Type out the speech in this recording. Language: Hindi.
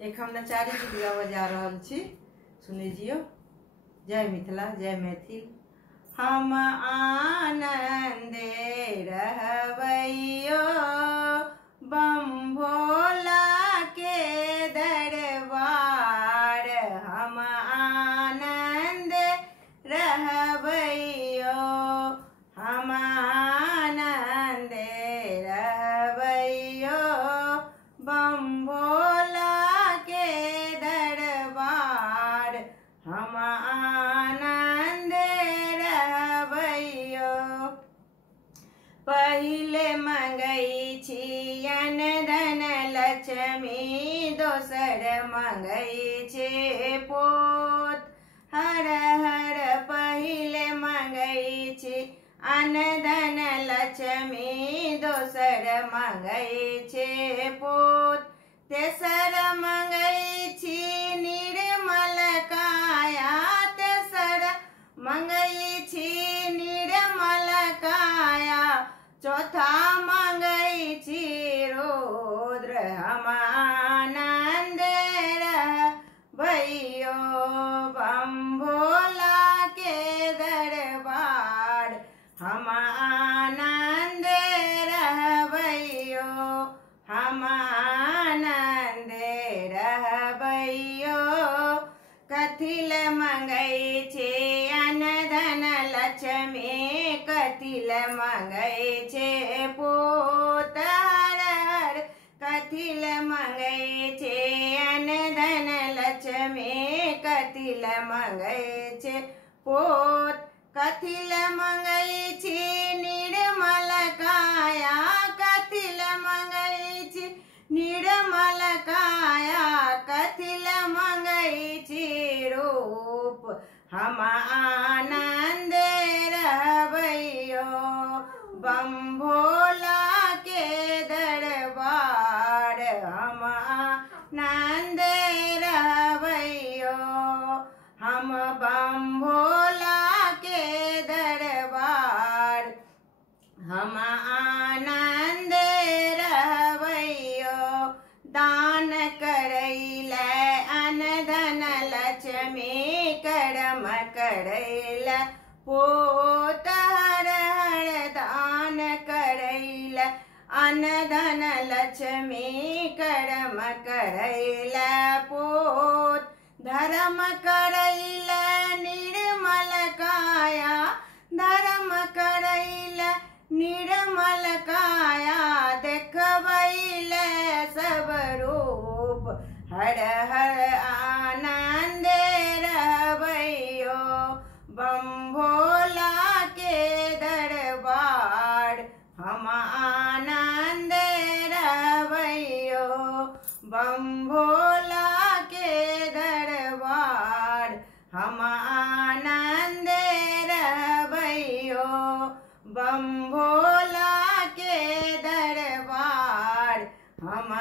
एक हम नचारी गीत गावा जा रहल छी, सुनि जियो। जय मिथिला, जय मैथिल। हम आनंदे रहबैयो बम भोला के दरबार, हम आनंद रहबैयो, हम आनंद रहबैयो बम भोला के दरबार, हम आनंद रहबैयो। पहिले मंगै छियन धन लक्ष्मी, दोसर मंगै छे पोत। हर हर पहिले मंगै छी अन धन लक्ष्मी, दोसर मंगै छे पोत। तेसर मंगै छी निर्मल काया, तेसर मंगै छी निर्मल काया। चौथा मंगै छी रौद्र, हम आनंद रहबैयो बम भोला के दरबार, हम आनंद रहबैयो, हम आनंद रहबैयो। कथिल मंगै छे अन धन लक्ष्मी, कथिल मंगै छे पोत। हर हर कथिल मंगै छे अन धन लक्ष्मी, कथिल मंगै छे पोत। कथिल मंगै छी निर्मल काया, कथिल मंगै छी निर्मल काया। कथिल मंगै छी रूप, हम आनंद रहबैयो बम भोला के दरबार, हम आनंद रहबैयो, हम बम भोला के दरबार, हम आनंद रहबैयो। दान करैले अन धन लक्ष्मी, कर्म करैले पोत। हर हर दान करैले अन धन लक्ष्मी, कर्म करैले पोत। धर्म करैले निर्मल काया, धर्म करैले निर्मल काया। देखबैले सब रूप, हर हर आनंद रहबैयो बम भोला के दरबार, हम आनंद रहबैयो बम भोला के दरबार, हम आनंद रहबैयो बम भोला के दरबार, हम